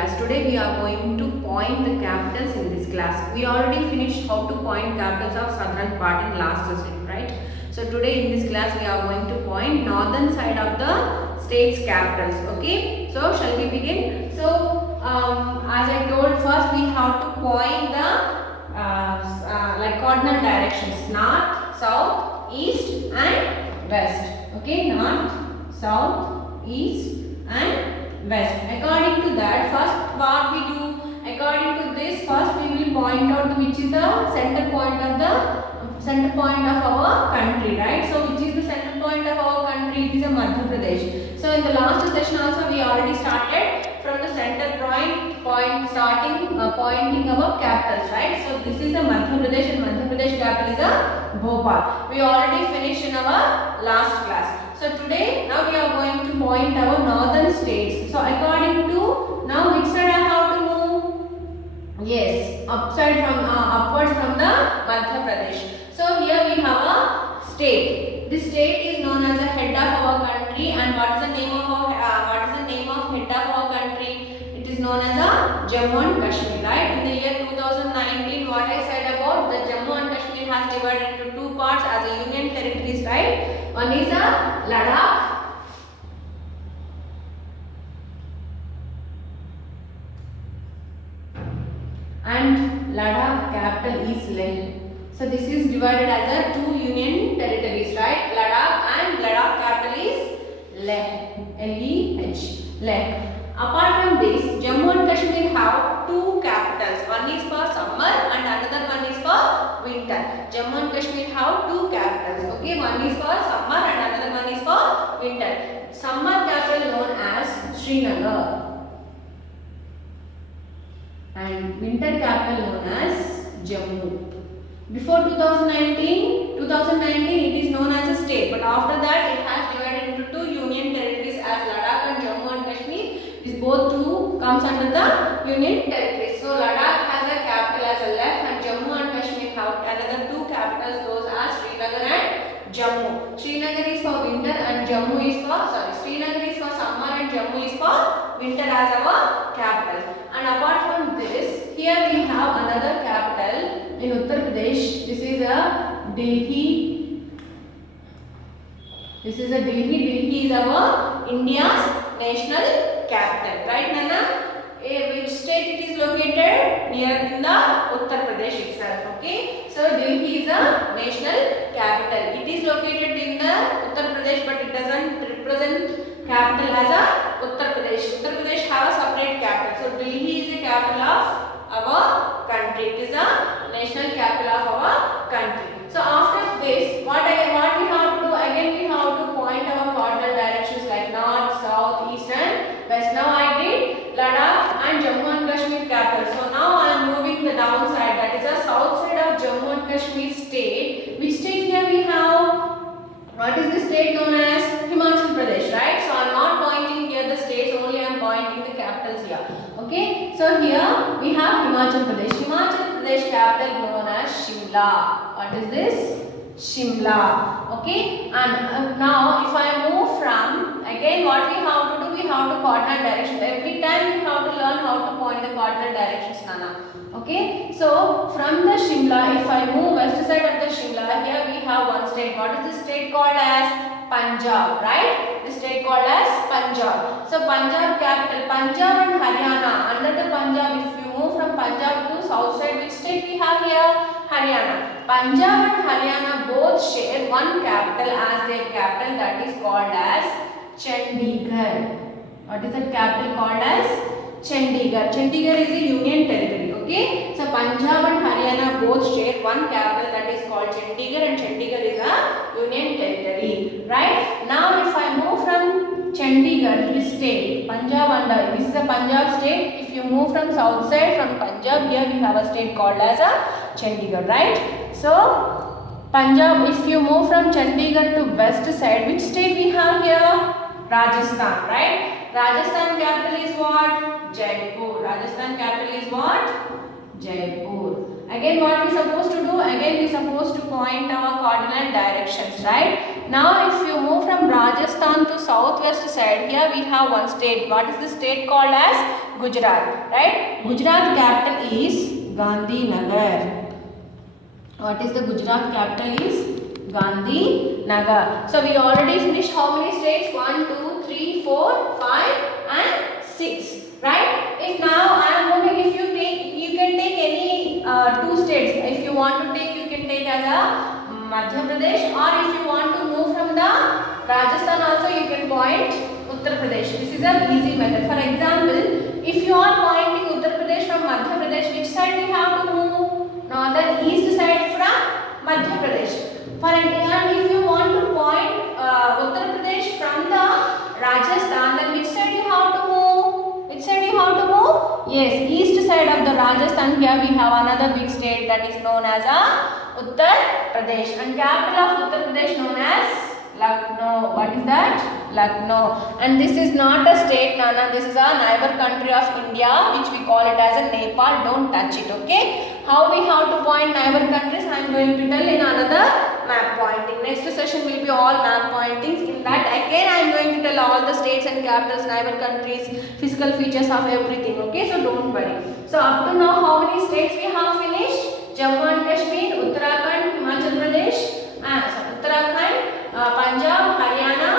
class. Today we are going to point the capitals in this class. We already finished how to point capitals of southern part in last session, right? So today in this class we are going to point northern side of the state's capitals. Okay. So shall we begin? So as I told, first we have to point the like cardinal directions: north, south, east, and west. Okay, north, south, east, and west. According to that, first what we do, according to this, first we will point out which is the center point of our country, right? So which is the center point of our country? It is a Madhya Pradesh. So in the last session also we already started from the center point starting pointing our capitals, right? So this is a Madhya Pradesh, and Madhya Pradesh capital is a Bhopal. We already finished in our last class. So today, now we are going to point our northern states. So according to, now which side I have to move? Yes, upwards from the Madhya Pradesh. So here we have a state. This state is known as the head of our country. And what is the name of head of our country? It is known as a Jammu and Kashmir, right? In the year 2019, what I said about the Jammu and Kashmir has divided into two parts as a union territories, right? One is a Ladakh and Ladakh capital is Leh. So this is divided as a two union territories, right? Ladakh and Ladakh capital is Leh. L-E-H. Leh. Apart from this, Jammu and Kashmir have two capitals. One is for summer and another one is for winter. Jammu and Kashmir have two capitals. Okay, one is for summer and another one is for winter. Summer capital known as Srinagar and winter capital known as Jammu. Before 2019 it is known as a state, but after that it has divided into two union territories as Ladakh and Jammu and Kashmir. This both two comes under the union territories. So Ladakh has a capital as a Leh, and Jammu and Kashmir have another two capitals, those as Srinagar and Jammu. Srinagar is for winter and Jammu is for Srinagar is for summer and Jammu is for winter as our capital. And apart from this, here we have another capital in Uttar Pradesh. This is a Delhi. Delhi is our India's national capital, right, Nana? Which state it is located? Near in the Uttar Pradesh itself. Okay. So Delhi is a national capital. It is located in the Uttar Pradesh, but it doesn't represent capital as a Uttar Pradesh. Uttar Pradesh have a separate capital. So Delhi is the capital of our country. It is a national capital of our country. So after this, what we have to do? Again we have to point our cardinal directions like north, south, east and west. Now I did Ladakh and Jammu and Kashmir capital. So now I am moving the downside, that is the south side of Jammu and Kashmir state. Which state here we have? What is the state known as? Himachal Pradesh, right? So I am not pointing here the states, only I am pointing the capitals here. Okay, so here we have Himachal Pradesh. Himachal Pradesh capital known as Shimla. What is this? Shimla. Okay, and now if I move from, again what we have to do, we have to cardinal directions. Every time we have to learn how to point the cardinal directions, Nana. Okay, so from the Shimla, if I move west side of the Shimla, here we have one state. What is the state called as? Punjab, right? The state called as Punjab. So Punjab capital, Punjab and Haryana. Under the Punjab, if you move from Punjab to south side, which state we have here? Haryana. Punjab and Haryana both share one capital as their capital, that is called as Chandigarh. What is that capital called as? Chandigarh. Chandigarh is a union territory. Okay. So Punjab and Haryana both share one capital, that is called Chandigarh, and Chandigarh is a union territory. Right. Now if I move from Chandigarh to this state, Punjab under, this is a Punjab state. If you move from south side from Punjab, here we have a state called as a Chandigarh, right? So Punjab, if you move from Chandigarh to west side, which state we have here? Rajasthan, right? Rajasthan capital is what? Jaipur. Rajasthan capital is what? Jaipur. Again what we supposed to do? Again we supposed to point our cardinal directions, right? Now if you move from Rajasthan to southwest side, here we have one state. What is the state called as? Gujarat, right? Gujarat capital is Gandhinagar. What is the Gujarat capital is Gandhinagar. So we already finished how many states? 1, 2, 3, 4, 5 and 6. Right? If now I am moving, if you take, you can take any 2 states. If you want to take, you can take as a Madhya Pradesh, or if you want to move from the Rajasthan also, you can point Uttar Pradesh. This is a easy method. For example, if you are pointing Uttar Pradesh from Madhya Pradesh, which side we have to move? Northern east side from Madhya Pradesh. For example, if you want to point Uttar Pradesh from the Rajasthan, then which side you have to move? Which side you have to move? Yes, east side of the Rajasthan. Here we have another big state that is known as Uttar Pradesh, and capital of Uttar Pradesh known as Lucknow. What is that? Lucknow. And this is not a state, Nana. This is a neighbor country of India, which we call it as a Nepal. Don't touch it, okay? How we have to point neighbor countries, I am going to tell in another map pointing. Next session will be all map pointings. In that again I am going to tell all the states and capitals, neighbor countries, physical features of everything, okay? So don't worry. So up to now, how many states we have finished? Jammu and Kashmir, Uttarakhand, Himachal Pradesh, Uttarakhand, Punjab, Haryana,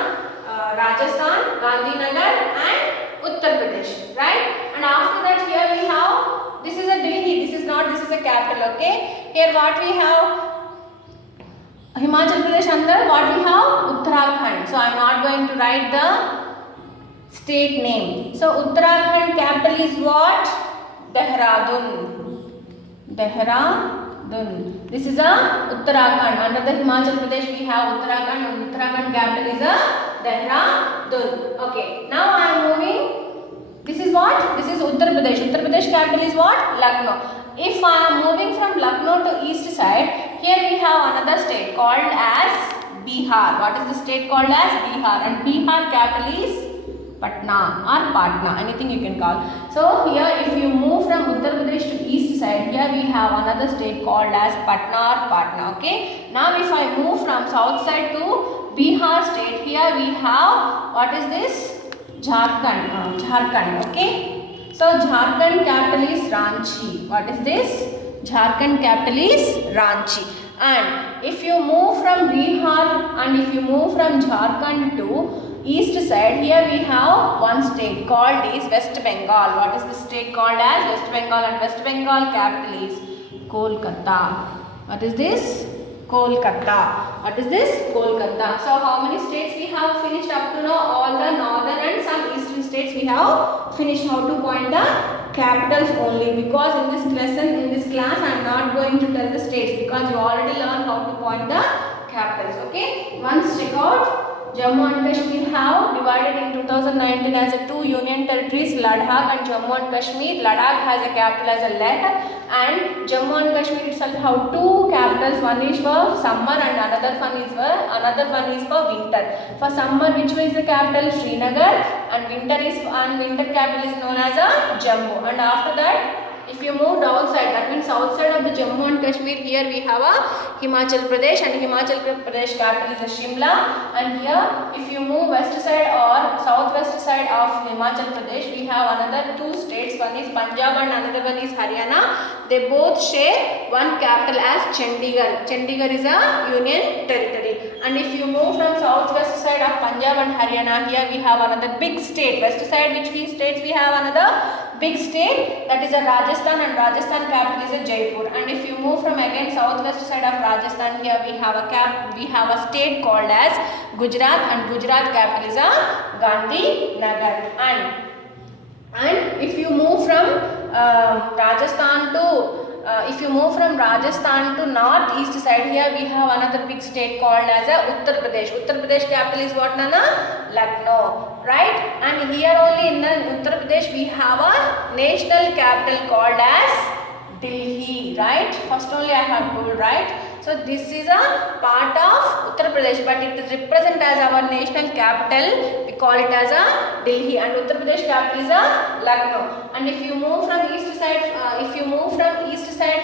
Rajasthan, Gandhinagar and Uttar Pradesh, right? And after that here we have, this is a Delhi, this is not, this is a capital, okay? Here what we have? Himachal Pradesh under what we have? Uttarakhand. So I am not going to write the state name. So Uttarakhand capital is what? Dehradun. Dehradun. This is a Uttarakhand. Under the Himachal Pradesh we have Uttarakhand, and Uttarakhand capital is a Dehradun. Okay. Now I am moving. This is what? This is Uttar Pradesh. Uttar Pradesh capital is what? Lucknow. If I am moving from Lucknow to east side, here we have another state called as Bihar. What is the state called as? Bihar. And Bihar capital is Patna or Patna, anything you can call. So here if you move from Uttar Pradesh to east side, here we have another state called as Patna or Patna, okay. Now if I move from south side to Bihar state, here we have, what is this? Jharkhand, Jharkhand, okay. So Jharkhand capital is Ranchi. What is this? Jharkhand capital is Ranchi. And if you move from Bihar and if you move from Jharkhand to east side, here we have one state called is West Bengal. What is the state called as? West Bengal, and West Bengal capital is Kolkata. What is this? Kolkata. What is this? Kolkata. So how many states we have finished up to now? All the northern and some eastern states we have finished. How to point the capitals only, because in this lesson, in this class I am not going to tell the states, because you already learned how to point the capitals, okay. Once check out, Jammu and Kashmir have divided in 2019 as a 2 union territories, Ladakh and Jammu and Kashmir. Ladakh has a capital as a Leh, and Jammu and Kashmir itself have 2 capitals. One is for summer and another one is for winter. For summer, which is the capital? Srinagar, and winter capital is known as a Jammu. And after that, if you move down side, that means south side of the Jammu and Kashmir, here we have a Himachal Pradesh, and Himachal Pradesh capital is a Shimla. And here if you move west side or southwest side of Himachal Pradesh, we have another 2 states. One is Punjab and another one is Haryana. They both share one capital as Chandigarh. Chandigarh is a union territory. And if you move from southwest side of Punjab and Haryana, here we have another big state. West side, which states we have another big state, that is a Rajasthan, and Rajasthan capital is a Jaipur. And if you move from again southwest side of Rajasthan, here we have a state called as Gujarat, and Gujarat capital is a Gandhinagar. And if you move from Rajasthan to northeast side, here we have another big state called as Uttar Pradesh. Uttar Pradesh capital is what, Nana? Lucknow, right? And here only in the Uttar Pradesh we have a national capital called as Delhi, right? First only I have told, right? So this is a part of Uttar Pradesh, but it is represented as our national capital. We call it as a Delhi, and Uttar Pradesh capital is a Lucknow. And if you move from east side,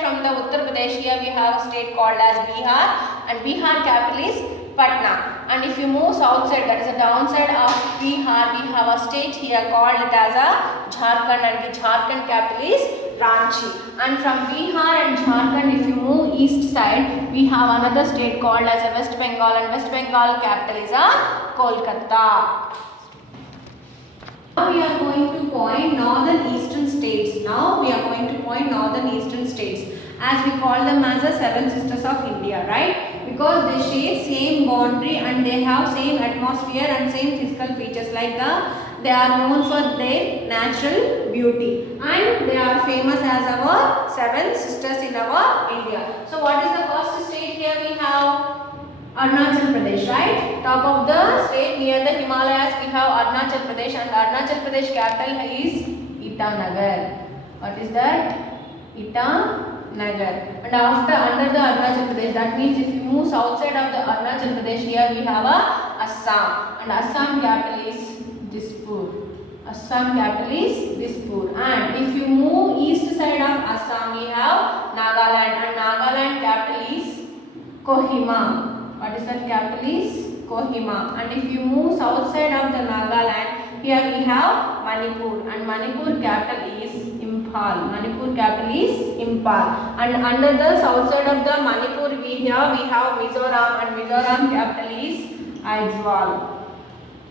from the Uttar Pradesh, here we have a state called as Bihar, and Bihar capital is Patna. And if you move south side, that is the downside of Bihar, we have a state here called it as a Jharkhand, and the Jharkhand capital is Ranchi. And from Bihar and Jharkhand, if you move east side, we have another state called as a West Bengal, and West Bengal capital is a Kolkata. Now we are going to point northern eastern states. Now we are going to point northern eastern states, as we call them as the seven sisters of India, right? Because they share same boundary and they have same atmosphere and same physical features, like they are known for their natural beauty, and they are famous as our seven sisters in our India. So what is the first state here? We have Arunachal Pradesh, right? Top of the state near the Himalayas, we have Arunachal Pradesh, and Arunachal Pradesh capital is Itanagar. What is that? Itanagar. And after under the Arunachal Pradesh, that means if you move south side of the Arunachal Pradesh, here we have a Assam, and Assam capital is Dispur. Assam capital is Dispur. And if you move east side of Assam, we have Nagaland, and Nagaland capital is Kohima. What is that? Capital is Kohima. And if you move south side of the Nagaland, here we have Manipur, and Manipur capital is Imphal. Manipur capital is Imphal. And under the south side of the Manipur, we have Mizoram, and Mizoram capital is Aizawl.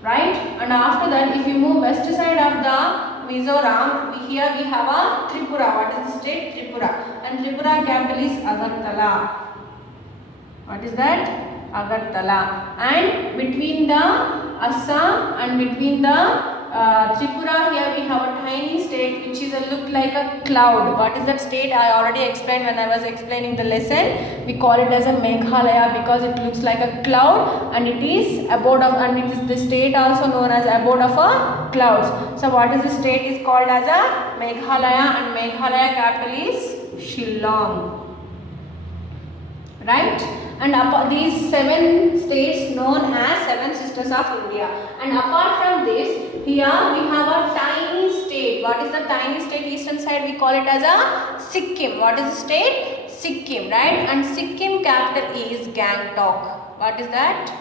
Right? And after that, if you move west side of the Mizoram, here we have a Tripura. What is the state? Tripura. And Tripura capital is Agartala. What is that? Agartala. And between the Assam and between the Tripura, here we have a tiny state which is look like a cloud. What is that state? I already explained when I was explaining the lesson. We call it as a Meghalaya because it looks like a cloud, and it is abode of, and it is the state also known as abode of a clouds. So what is the state is called as a Meghalaya, and Meghalaya capital is Shillong. Right? And these seven states known as seven sisters of India. And apart from this, here we have a tiny state. What is the tiny state? Eastern side we call it as a Sikkim. What is the state? Sikkim, right? And Sikkim capital is Gangtok. What is that?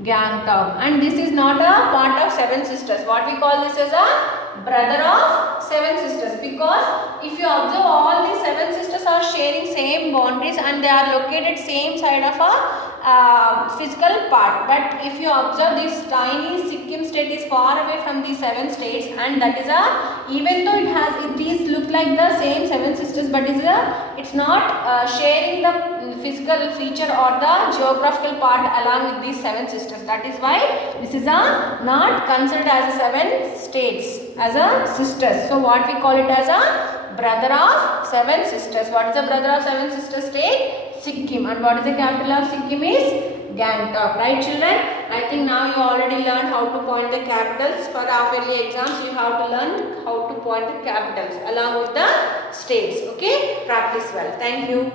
Gangtok. And this is not a part of seven sisters. What we call this as a brother of seven sisters, because if you observe, all these seven sisters are sharing same boundaries and they are located same side of a physical part. But if you observe, this tiny Sikkim state is far away from these seven states, and that is even though it is look like the same seven sisters, but it's not sharing the physical feature or the geographical part along with these seven sisters. That is why this is not considered as a seven states, as a sisters. So what we call it as a brother of seven sisters. What is the brother of seven sisters state? Sikkim. And what is the capital of Sikkim is Gangtok. Right, children? I think now you already learned how to point the capitals. For half-yearly exams, you have to learn how to point the capitals along with the states. Okay? Practice well. Thank you.